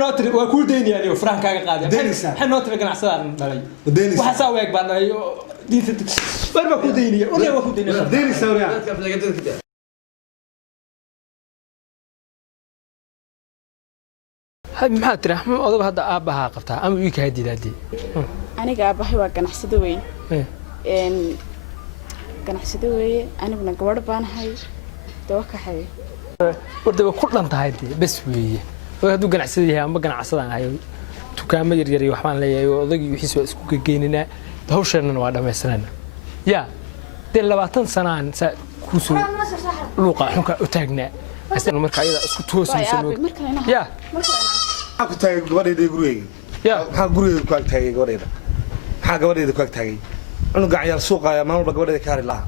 نوتري وكل دين يعني وفران كاغا قادم حنا نوتري قناعسدان دhalay waxa saa weeg baan ay diinta barba ku deeniya waliba waa ku deeniya deeni sawriya هاي ما ترى أحمد أضرب هذا أباها قفتها أم ويك هدي لادي أنا جابها وكان حسدوي إن كان حسدوي أنا بنا جوار بان هاي توقع هاي ورده كل أنت هايدي بس وياه وهذا كان حسديه أما كان عصران هاي تكامل يري وحمان ليه وضيق يحس سكوك جيننا تهوشنا نوعنا مثلاً يا دل لبعضن سنة كوسو لوقا حنك أتاجنا أصلاً مركا إذا سكوتوس مسلم يا aku taagay gabadheeda gurigeyga waxa gurigeyga ku ag taagay gabadheeda waxa gabadheeda ku ag taagay cunuga ciyaar suuqaya maalba gabadheeda ka rilaha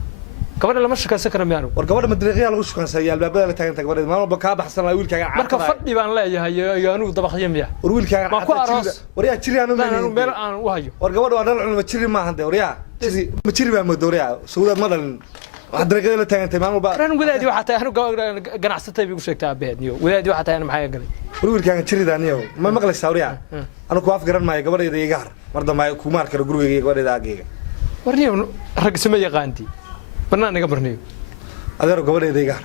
gabadha lama shaqaysan karo miyaanu war gabadha madriiqaya lagu shaqaysay albaabada la taagan gabadheeda maalba ka baxsan la wiilkaaga marka fadhi baan leeyahay iyo anigu dabaqyo miya war wiilkaaga ma ku aroos war yaa jiri aanu meel aan u hayo war gabadha waa dhalin ma jiri ma hande war yaa jiri ma jiri baa ma dowriya suudaad ma dhalin waxa dariiqada la taagantay maalba ran wadaadi waxa tahay anigu ganacsatay bigu sheegtaa abeedniyo wadaadi waxa tahay maxay galay wiilkaaga jiridaaniyo ma maqlaysaa wariya anigu waaf garan maayo gabadheeda iga har mar dambe ku maar karo gurigeyga gabadheeda ageega warniyo rag sama yaqaanti banaan naga barniyo adeero gabadheeda iga har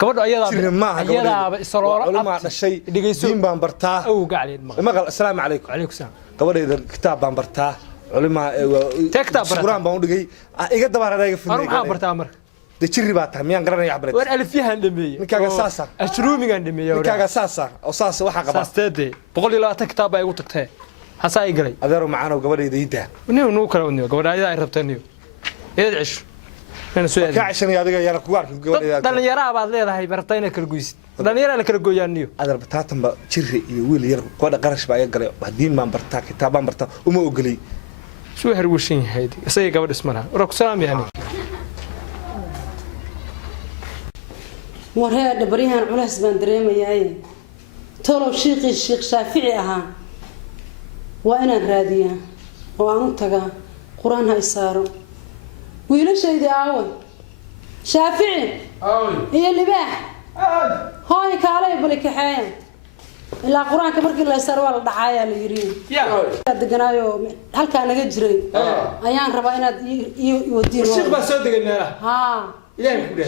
gabadha ayada isaloora ma dhashay diin baan bartaa oo gacleed maqal assalaamu calaykum calaykum salaam gabadheeda kitaab baan bartaa culima quraan baan u dhigay iga dabaarada iga fiirin waxaan bartaa marka jiri baa tahay miyaan garanaya xabreed war alfiyahan dhameeyay ninkaaga saasa ashruumigan dhameeyay ninkaaga saasa oo saasa waxa qaba saastade 120 kitaab ay ugu tagtay hasa ay galay adeero macaan oo gabadheeda iida inuu kala wadniyo gabadha ay rabtaniyo eed cish أنا سؤال. كعشان يا دقيقة يا كوارك قبل. دلنا يرى بعض ليه هاي برتين كل جويس. دلنا يرى لكل جويانيو. هذا بتاعتهم بتشري يقول يرى قاد قرش بقى يقرأ بعدين ما برتا كتابان برتا وما أقولي. شو هالوشين هيدي؟ سيء قبل اسمها. رقصام يعني. ورها دبريها على حسب دريمة ياي. ترى الشيخ شافعيها. وأنا رادية. وأنا تجا قرآن هاي صاروا. ويلا شيء ده أول شافعي هي اللي باه هاي كاري بلك حياة إلا قرآن كبر كله صار ولا دعاية اللي يرين دقنايو هل كان جري أيام ربعنا يودين الشيخ بس صدقنا ها يعني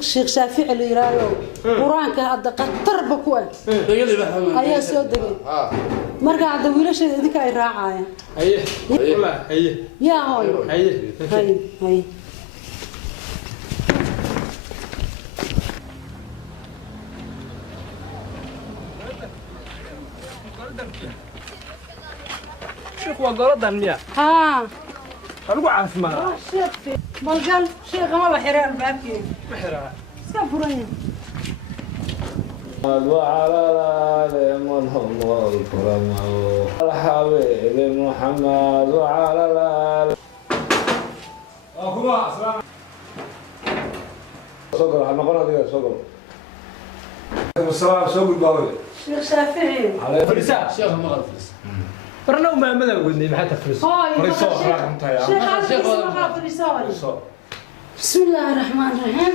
شيخ شافعي اللي يرايو قرآن كهذا قطر بكوة هيا صدقني مرجع عند ويلا شيء ذيك أي راعي هيه والله هيه يا هاي هاي شيخ وقرض المياه ها أنا عارف ما شيخ مالقال شيخ ما بحرق البابكي بحرق سافرين وعلى آل محمد والكرم الحبيب محمد وعلى آل أخوة السلام صقر هنقول هذا صقر السلام سوق الباوي شيخ شافعي على فريسة شيخ ما غلط فريسة برنا وما ماذا قلني ما حتى فريسة شيخ بسم الله الرحمن الرحيم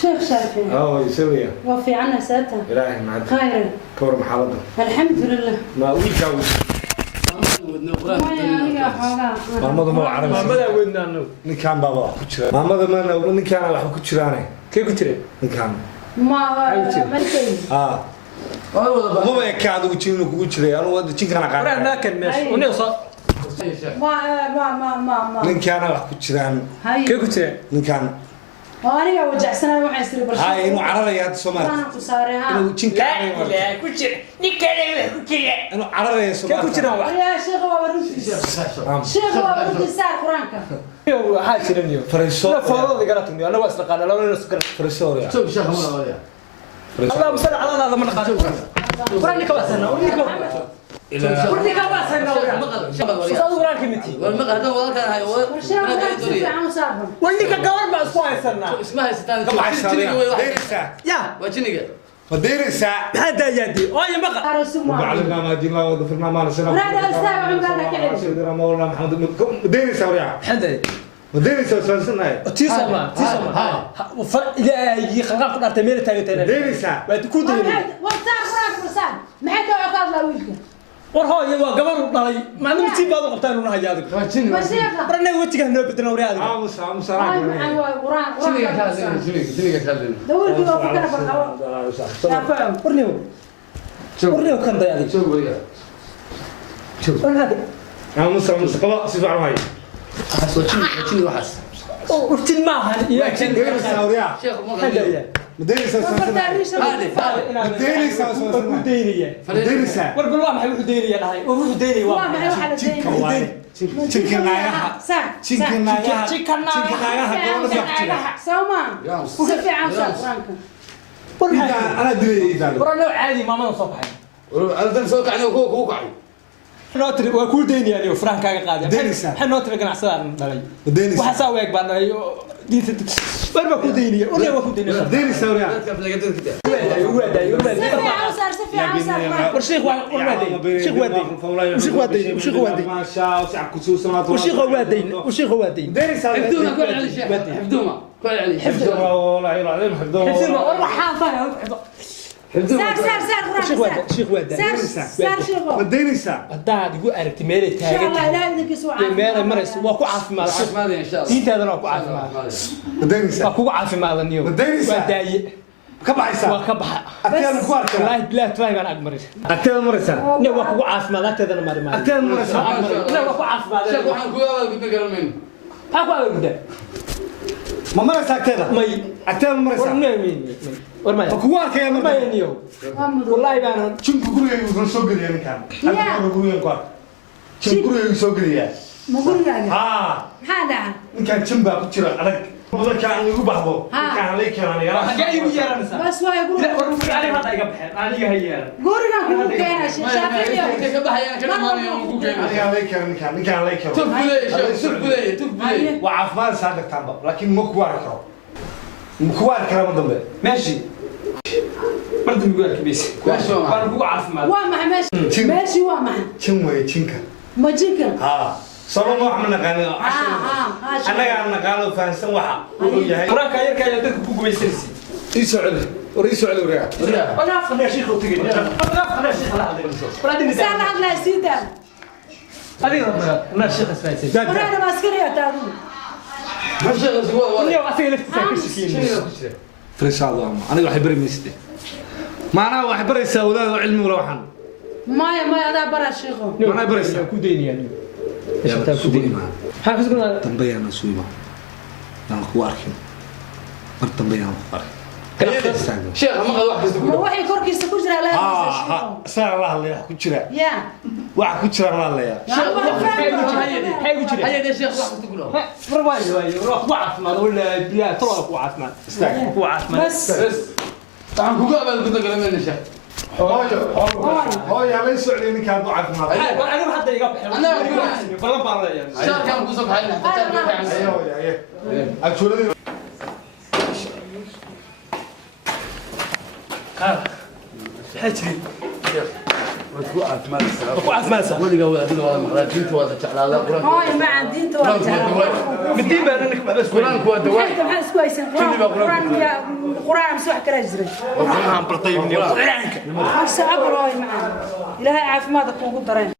شيخ شافعي يسوي وفي عنا ساتة إلهي معك خير كور محلده الحمد لله ما ويك محمد ما عرف ماذا قلنا إنه نكان بابا كتير محمد ما نكان واحد كتير أنا كيف كتير نكان ما ملكين ما بيكاد وتشينو كتير أنا ود تشين كان قاعد أنا كان ماشي ونوصل ما نكان واحد كتير أنا كيف كتير نكان وأنا وجع سنة واحد يصير برشة هاي إنه عرض يا سمر أنا قصارها إنه تشين كان لا كتير نكان كتير إنه عرض يا سمر كيف كتير يا شيخ شيخ وابرد ساعة قرانك يو حاجة اليوم فريسور لا فاضي قرأتني أنا واسلق أنا لو نسكر فريسور يا شوف شيخ ما ولا الله مسألة على هذا من قال قراني كباسنا ورني كباسنا صدق قرانك متي والمقهى هذا ولا كان هاي ورني كجوار ما اسمه سنة اسمها ستان يا وجنيك وديرسا هذا يدي يا مقهى وعلمنا ما جينا وضفنا ما نسينا لا الساعة من قال لك سيدنا مولانا محمد وديرسا وريا حدا وديرسا سنة تيسما إذا يخلق قدرت ميل تاني ديرسا وتكون والساعة قرانك والساعة wiilka war hooyo waa gabar u dhalay macnuu tii baad u qabtaan una hayaa adiga waa jin ma sheekha barna wajiga noo bedna wari adiga aamus aamus ay maxay waa quraan jiniga kaadina jiniga kaadina dawladii waa ku kala barqabo shaafaco warniyo kan day adiga joog wariya aamus aamus qaba si fiican hay jin waxas urtin ma ahan iyo jin sawriya sheekh ma hadaya مدينيسا مدينيسا مدينيسا wargol waa maxay wuxuu deynaya dhahay oo wuxuu deynaya waa maxay waxa la deynaya chicken سوما وسفي عن صفرانك انا ادري warna caadi maamada soo baxay aldan soo kacay ku kacay nootri waa ku deynayaan iyo franka ka qaaday Deynaysaa. waxa nootri ganacsadaan dhalay مدينيسا waxa saa weeg baan dhalay diinta barba ku deynaya oo waa ku deynaya مدينيسا وريا dadka laga dadka سفي عن صار سفي عن صار والشيخ والشيخ وادين والشيخ وادين والشيخ وادين ما شاء وسع كسوس سنوات والشيخ وادين والشيخ وادين مدينيسا حفظونا كل علي الشيخ حفظونا كل علي حفظوها والله العظيم حفظوها حفظنا والله حافظ سار سار سار الشيخ وادين الشيخ وادين سار سار شيخو مدينيسا hadaad igu aragti meel ان شاء الله taagan لا يدك سوى meel maras waa ku caafimaad ماذا ان شاء الله diintaadana waa ku caafimaad مدينيسا waa kugu caafimaadaniyo Madaynaysaa? waa daaye كبعيسا waa ka baxa اكيد كوارك wallaahi bilaahi try baan agmarin اكيد مرسا ne waa kugu caafimaad agteedana mari maayo اكيد مرسا ne waa ku caafimaad شيخ waxaan ku yaabaa gudda garamayn maxaa ku aawgda ما مرسا اكيد may اكيد war مرسا war maya كوارك يا مرسا mayniyo wallaahi baan شنو غوري يقول سو غليا نكان انا غوري كوار شنو غوري سو غليا مقول يعني ها هذا ninkan jin baa ku jira adag badanka aan igu baxdo ninkan lay keenan yara xagee igu yeeranaysaa بس هو يقول war aniga hadda iga baxeen aniga ha yeeran قولنا كل كان شيء شافعي ka baxayaan kana maanayo ku keenay ninkan lay keenan ninkan lay keenan tuf bulay sheekh tuf bulay tuf bulay waa caafimaad saadagtaanba laakiin ma ku waari karo ma ku waari karo dambe ماشي برضه بيقول لك بيس ماشي وانا بقول عاف وامح ماشي ماشي وامح jin way jinka ما جيكا ها sabab wax ma naqaan anaga aan naqaano fahansan waxa uu yahay قرانك يركا يا دك بوق بيسرسي ii socod war ii socod wariga انا افهم يا شيخ وتجي انا افهم يا شيخ لا هذا سال هذا لا سيدا هذه انا شيخ اسمعي سيدي وانا ما اسكري تاعو ma sheekh suwa wala اليوم اسير لك ساكن فريشاد aniga waxay bari meesde maana wax baraysaa wadaad cilmi wala waxan ما هذا برا شيخو maana baraysaa كوديني يعني ايش yaa انت كوديني ma حافظ قلنا dambeeyana suuba aan ku arkin mar dambeeyana ku arkin sheekh ma qad wax kasta ku ما وحي كركيس كجرا لا ها saa la hadlaya ku jira يا wax ku jira la hadlaya هاي وجري hayade sheekh wax kasta ku dhaw فرواي واي روح وعف ما ولا بيا طلع وعف ما استاك وعف ما بس waxaan ku yaabaa gudda garamayn sheekh hooyo halay socday ninkaan u caafimaad انا حتى يقبح أنا أقول والله بارا يعني sheekh kan ku soo baxay xataa ku fiican ayo ayo actually حجري ku caafimaadaysaa وعف ما سا waliga adiga waa maqraadiinta waa jeclaada quraanka هاي ما عندي انت ولا بدي بان انك بس quraanku waa dawaay انت محس كويس قران مسوح كراجري waxaan bartay min quraanka ما صعب هاي معنا الهي عاف ما دك ugu dareen